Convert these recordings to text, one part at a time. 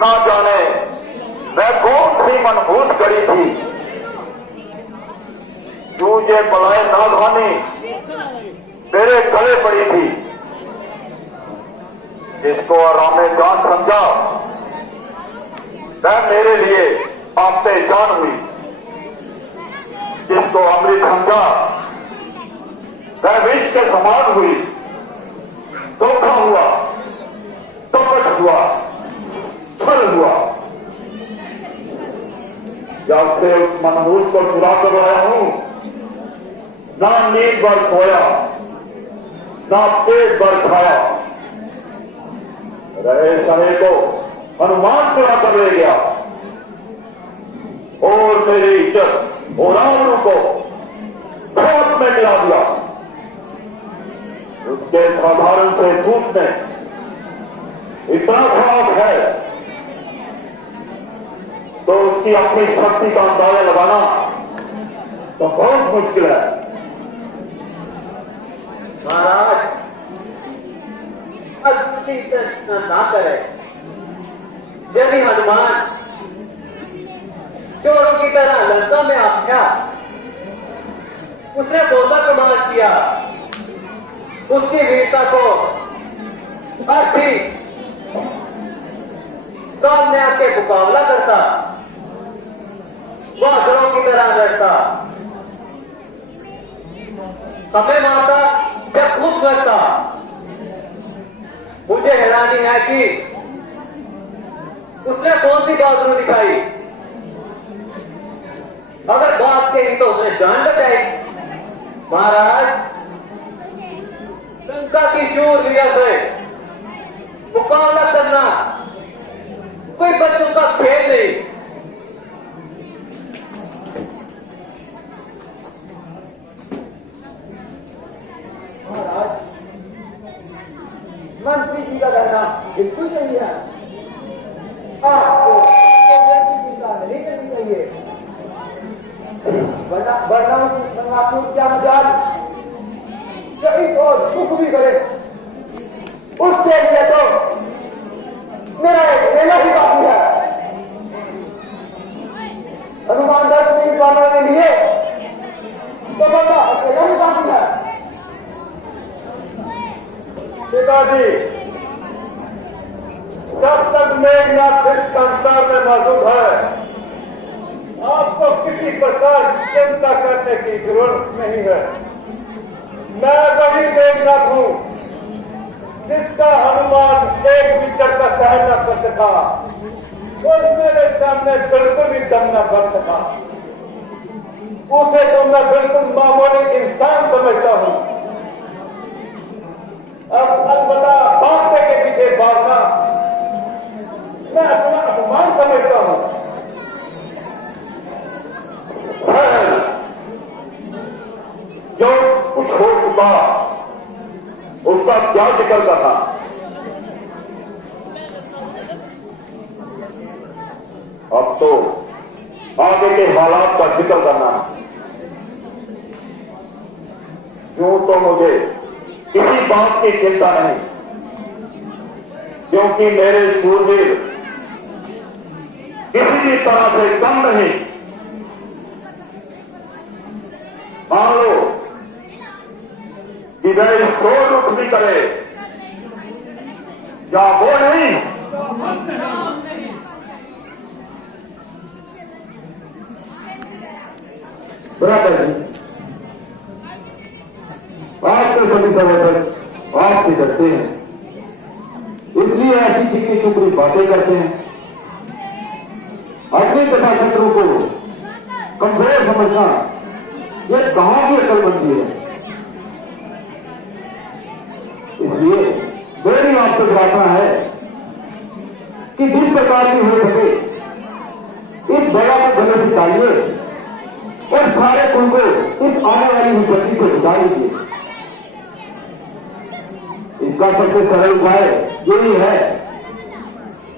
ना जाने मैं कौन सी मनहूस करी थी, जूझे बलाए नागवानी मेरे गले पड़ी थी। जिसको आरामे जान समझा वह मेरे लिए आफते जान हुई, जिसको अमृत समझा वह विष के समान हुई। धोखा हुआ, कपट हुआ, छल हुआ। जब से उस मनहूस को चुरा कर लाया हूं, ना नींद भर सोया, ना पेट भर खाया। रहे सहे को हनुमान चुरा कर ले गया और मेरी इज्जत और आबरू को बहुत में मिला दिया। उसके साधारण से झूठ में इतना साहस है तो उसकी अपनी शक्ति का अंदाजा लगाना तो बहुत मुश्किल है। महाराज अति प्रश्न ना करे। यदि हनुमान चोरों की तरह लंका में आ गया, उसने दोषा कमाल किया, उसकी वीरता को अर्थी सामने आके मुकाबला करता, वह घरों की तरह लड़ता, हमें मारता या खुद करता। मुझे हैरानी है कि उसने कौन सी बहादुरी दिखाई। अगर बात कही तो उसने जान बचाई। महाराज लंका की शूरवीर से मुकाबला करना कोई बच्चों का खेल नहीं। महाराज मंत्री जी का कहना बिल्कुल सही है। आपको की चिंता नहीं करनी चाहिए, वरना संगासुर क्या मजाल जो इस और सुख भी करे, उसके लिए तो मेरा एक मेला ही बाकी है। हनुमान 10 मिनट बनाने के लिए तो बंदा अकेला ही बाकी है। पिताजी, जब तक मेघनाथ इस संसार में मौजूद है, आपको किसी प्रकार चिंता करने की जरूरत नहीं है। मैं वही मेघनाथ हूं जिसका हनुमान एक विचर का सहन न कर सका और मेरे सामने बिल्कुल भी दम न कर सका। उसे तो मैं बिल्कुल मामूली इंसान समझता हूं। अब अलबत्ता भागने के पीछे भागना मैं अपना अपमान समझता हूं। जो कुछ हो चुका उसका क्या जिक्र करना। अब तो आगे के हालात का जिक्र करना है। यूं तो मुझे किसी बात की चिंता नहीं, क्योंकि मेरे शूरवीर किसी भी तरह से कम नहीं। मान लो कि वह 100 रुख भी करे, क्या वो नहीं? बराबर जी, आज के सभी सदस्य आपसे डरते हैं, इसलिए ऐसी चिकनी चुपड़ी बातें करते हैं। अपने तथा शत्रु को कमजोर समझना यह कहां की अकल बनती है। इसलिए मेरी आपसे प्रार्थना है कि जिस प्रकार की हो सके इस बड़ा को गले से डालिए और सारे कुल को इस आने वाली विपत्ति से बचा लीजिए। इसका सबसे सरल उपाय यही है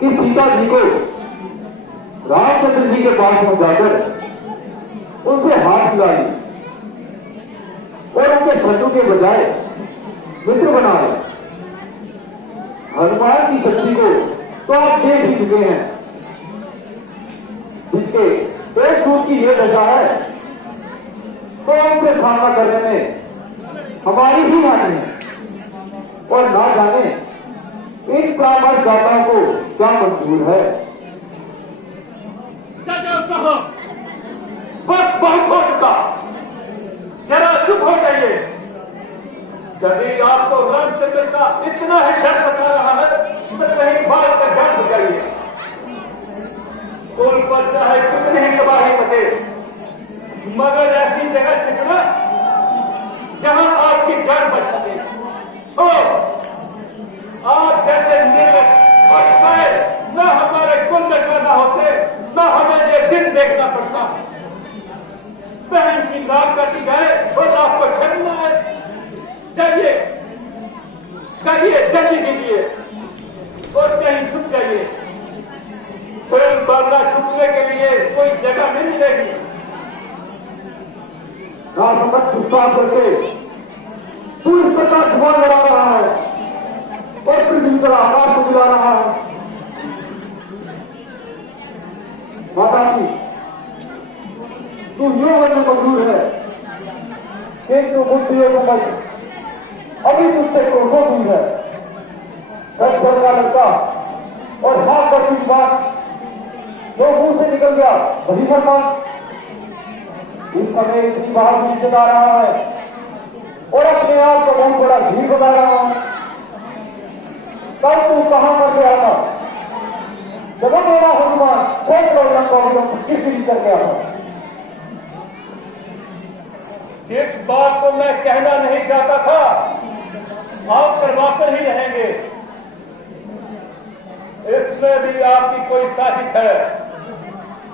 कि सीता जी को रामचंद्र जी के पास में जाकर उनसे हाथ मिलाइए और उनके शत्रु के बजाय मित्र बनाए। हनुमान की शक्ति को तो आप देख ही चुके हैं। जिसके पेट दूध की ये दशा है तो उनसे सामना करने में हमारी ही हानि है। और ना जाने इन परामर्श दाताओं को क्या मंजूर है। साहब बस बहुत हो चुका, जरा चुप हो जाइए। यदि आपको रामचंद्र का इतना ही डर सता रहा है तो कहीं बात का ध्यान बचाइए। पुल पर चाहे कितनी ही तबाही बचे, मगर ऐसी जगह छिपना जहां आपकी जान बच सके। आप जैसे न हमारे कुल पैदा होते, न हमें ये दिन देखना पड़ता। बहन की नाक काटी जाए और आपको छलना है। जाइए जाइए जल्दी कीजिए और कहीं छुप जाइए। फिल्म बारला छुपने के लिए कोई जगह नहीं मिलेगी। राजमत विश्वास करके तू इस प्रकार जुबान लड़ा रहा है और फिर दूसरा आकाश को मिला रहा है। माता जी, तू ये बनने मजबूर है कि जो बुद्धियों को मत अभी तुझसे कोसों दूर है। 10 वर्ष का लड़का और हाथ पर की बात जो मुंह से निकल गया वही फरमान। इस समय इतनी बहादुरी जता रहा है और अपने आप को बहुत बड़ा भीड़ बता रहा है। कल तू कहां पर गया था जब मेरा हनुमान सैकड़ों लंकाओं को किसी कर गया था। इस बात को मैं कहना नहीं चाहता था, आप करवाकर ही रहेंगे। इसमें भी आपकी कोई साजिश है।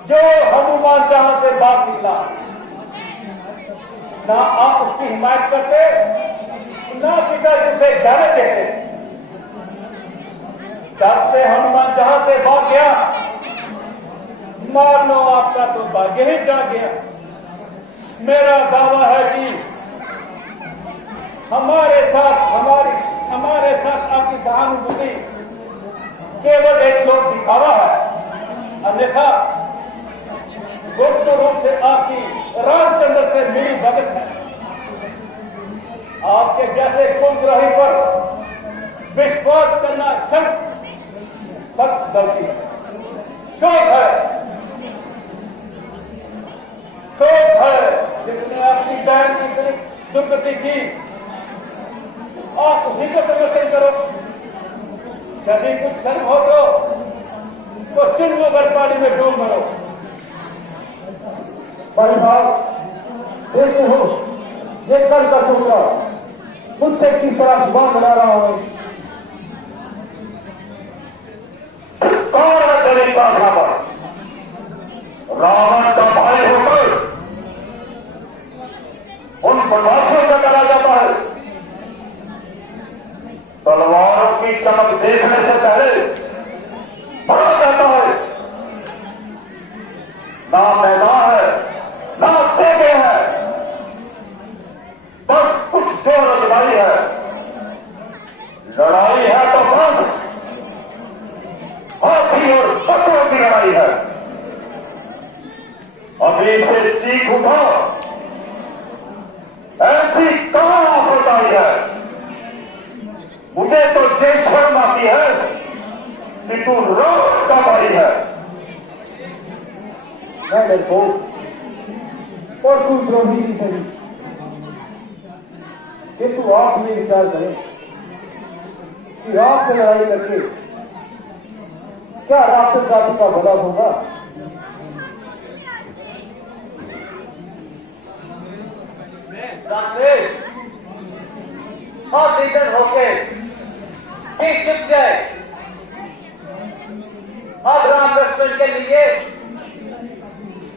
जो हनुमान जहां से बात निकला, ना आप उसकी हिमायत करते, ना पिता जिसे जाने देते। तब से हनुमान जहां से भाग गया, मान लो आपका तो भाग्य ही जा गया। मेरा दावा है कि हमारे साथ आपकी सहानुभूति केवल एक लोक दिखावा है, अन्यथा गुप्त रूप से आपकी रामचंद्र से मिली भगत है। आपके जैसे कुलद्रोही पर विश्वास करना सख्त गलती है। शोक है जिसने अपनी बहन की दुर्गति की। आप उसी को समर्थन करो। यदि कुछ शर्म हो तो चिन्ह भर पानी में डूब मरो। भाई साहब, देखते हो ये कल का छोकरा मुझसे किस तरह जुबान बना रहा है। कौन है तेरी प्रार्थना पर? रावण का भाई होकर उन प्रवासियों से करा जाता है। तलवारों की चमक देखने से पहले भाग जाता है। ना मैदान है, ना तेगे है, बस कुछ जोर लड़ाई है। लड़ाई है तो बस हाथी और बकरों की लड़ाई है। अभी से चीख उठा, ऐसी कहां आफत आई है। मुझे तो ये शर्म आती है कि तू राम का भाई है। मैं डरपोक और तू द्रोही की सही कि तू आप ये विचार करे कि राम से लड़ाई करके क्या राक्षस जाति का भला होगा। होके चुप जाए। अब राम लक्ष्मण के लिए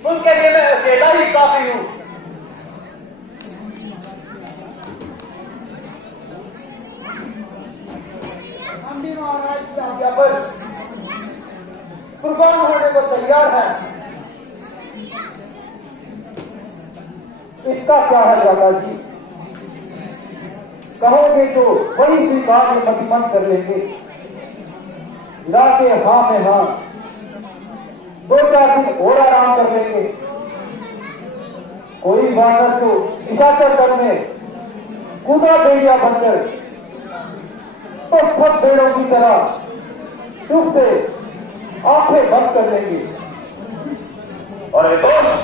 उनके लिए मैं अकेला ही काफी हूं। हम भी महाराज की आज्ञा पर कुर्बान होने को तैयार है। इसका क्या है दादा जी? कहोगे तो बड़ी स्वीकार में प्रतिबंध कर लेंगे। मिला के हाँ में हाँ 2-4 दिन और आराम कर लेंगे। कोई वानर को निशाचर करने कूदा भेड़िया बनकर तो सब भेड़ों की तरह चुप से आंखें बंद कर लेंगे। और ये दोस्त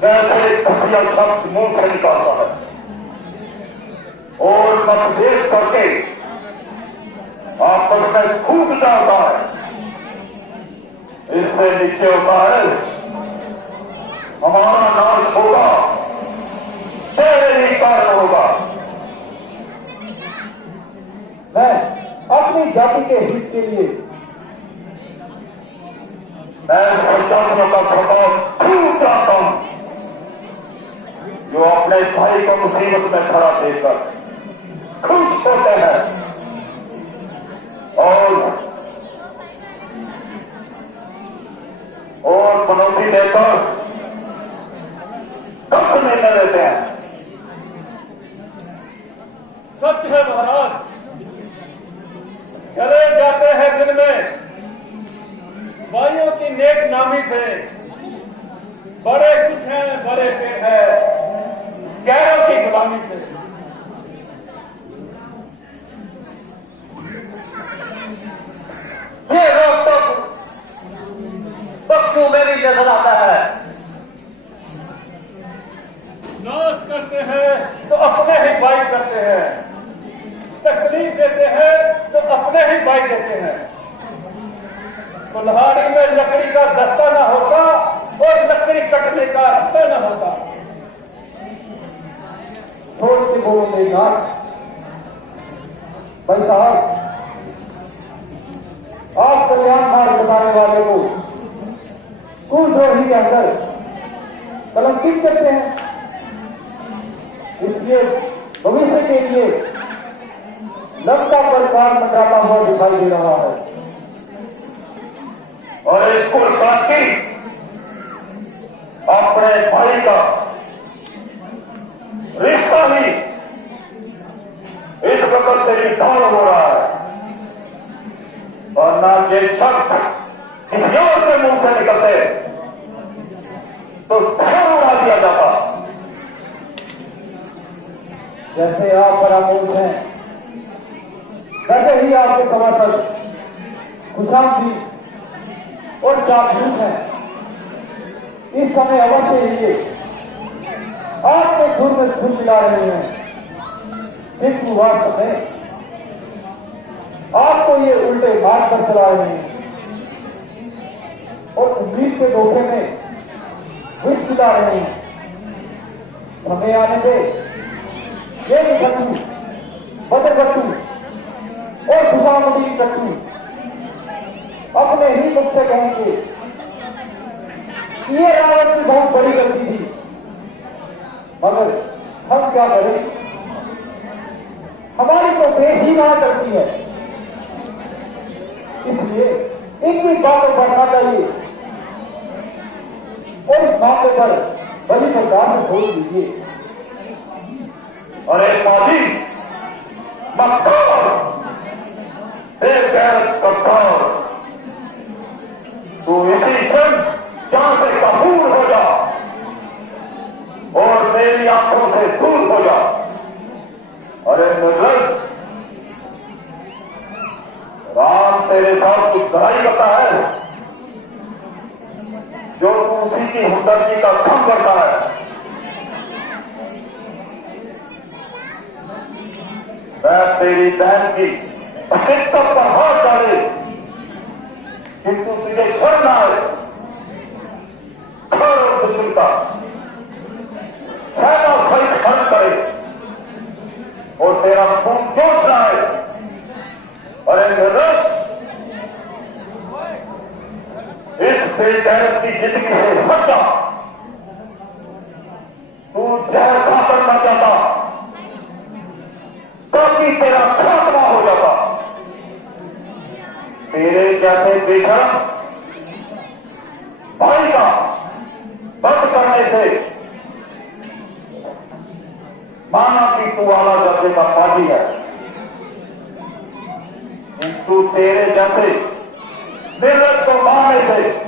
कैसे घटिया शब्द मुंह से निकालता है और मतभेद करके आपस में कूद डालता है। इससे नीचे होता है हमारा नाश होगा, तेरे ही कारण होगा। मैं अपनी जाति के हित के लिए मैं संजातियों का स्वभाव खूब जानता हूं, जो अपने भाई को मुसीबत में खड़ा देखकर खुश होते हैं और पनौती देकर कष्ट निर्णय लेते हैं। सत्य है महाराज, चले जाते हैं दिन में भाइयों की नेक नामी से, बड़े कुछ हैं बड़े पेट है गैरों की गुलामी से। ये रोक तो पक्षियों में भी नजर आता है। नाश करते हैं तो अपने ही भाई करते हैं, तकलीफ देते हैं तो अपने ही भाई देते हैं। कुल्हाड़ी में लकड़ी का दस्ता न होता और लकड़ी कटने का रास्ता न होता। छोड़ के बोलोगे यार भाई साहब, आप कल्याण मार्ग बताने वाले को कुलद्रोही के अंदर कलंकित करते हैं। इसलिए भविष्य के लिए लंका पर कान मंडराता हुआ दिखाई दे रहा है। और इस कुलक्रांति अपने भाई का रिश्ता ही इस वक्त तेरी ढाल हो रहा है, और ना ये शब्द किसी और के मुंह से निकलते तो धर उड़ा दिया जाता। जैसे आप परामोश हैं वैसे ही आपके समर्थक खुशामदी और चापलूस हैं। इस समय अवश्य ही आपके सुर में सुर मिला रहे हैं, किंतु वास्तव में आपको ये उल्टे मार्ग पर चला रहे हैं और उम्मीद के धोखे में विष मिला रहे हैं। समय आने दे ये निकटू बदरबट्टू और खुशामदी कट्टू अपने ही मुख से कहेंगे ये रावण की बहुत बड़ी गलती थी, मगर हम क्या करें, हमारी तो देश ही वहां चलती है। इसलिए इनकी बातों बढ़ना चाहिए और इस मामले पर बड़ी सरकार से छोड़ दीजिए। अरे माजी मक्कार, एक गैरत कट्टर, तू इसी क्षण जहां से कपूर हो जा और मेरी आंखों से दूर हो जा। अरे निर्लज, राम तेरे साथ कुछ लड़ाई करता है जो तू उसी की हमदर्दी का काम करता है। मैं तेरी बहन की अस्तित्व पर हाथ डाले किंतु तुझे शर्म ना आए, और दुश्मनता सेना सहित खर्च करे और तेरा खून जोश ना आए। अरे निर्लज, इस बेगैरत की जिंदगी से हट जा। तू जहर खा करना चाहता ताकि तेरा खात्मा हो जाता। तेरे जैसे बेशरम भाई का बंद करने से माना कि तू आला दर्जे का पार्टी है, तू तेरे जैसे निर्लज को मारने से